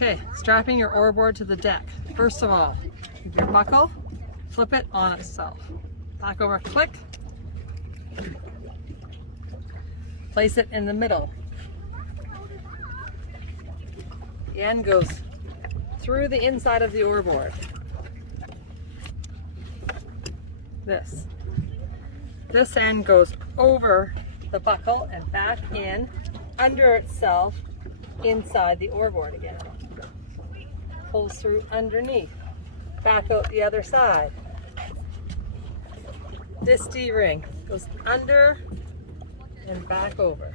Okay, strapping your oar board to the deck. First of all, with your buckle, flip it on itself. Back over, click. Place it in the middle. The end goes through the inside of the oar board. This end goes over the buckle and back in, under itself, inside the oar board again. Pulls through underneath, back out the other side. This D-ring goes under and back over.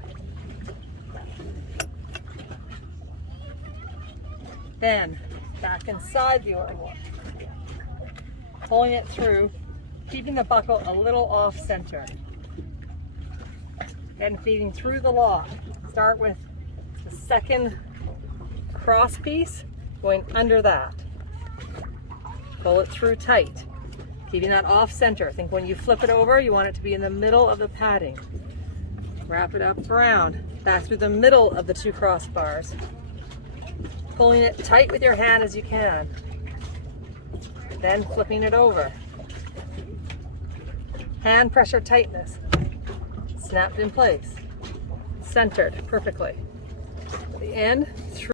Then back inside the oar board, pulling it through, keeping the buckle a little off center, and feeding through the lock. Start with the second cross piece, going under that. Pull it through tight, keeping that off center. Think when you flip it over, you want it to be in the middle of the padding. Wrap it up around, back through the middle of the two crossbars, pulling it tight with your hand as you can, then flipping it over. Hand pressure tightness, snapped in place, centered perfectly. The end through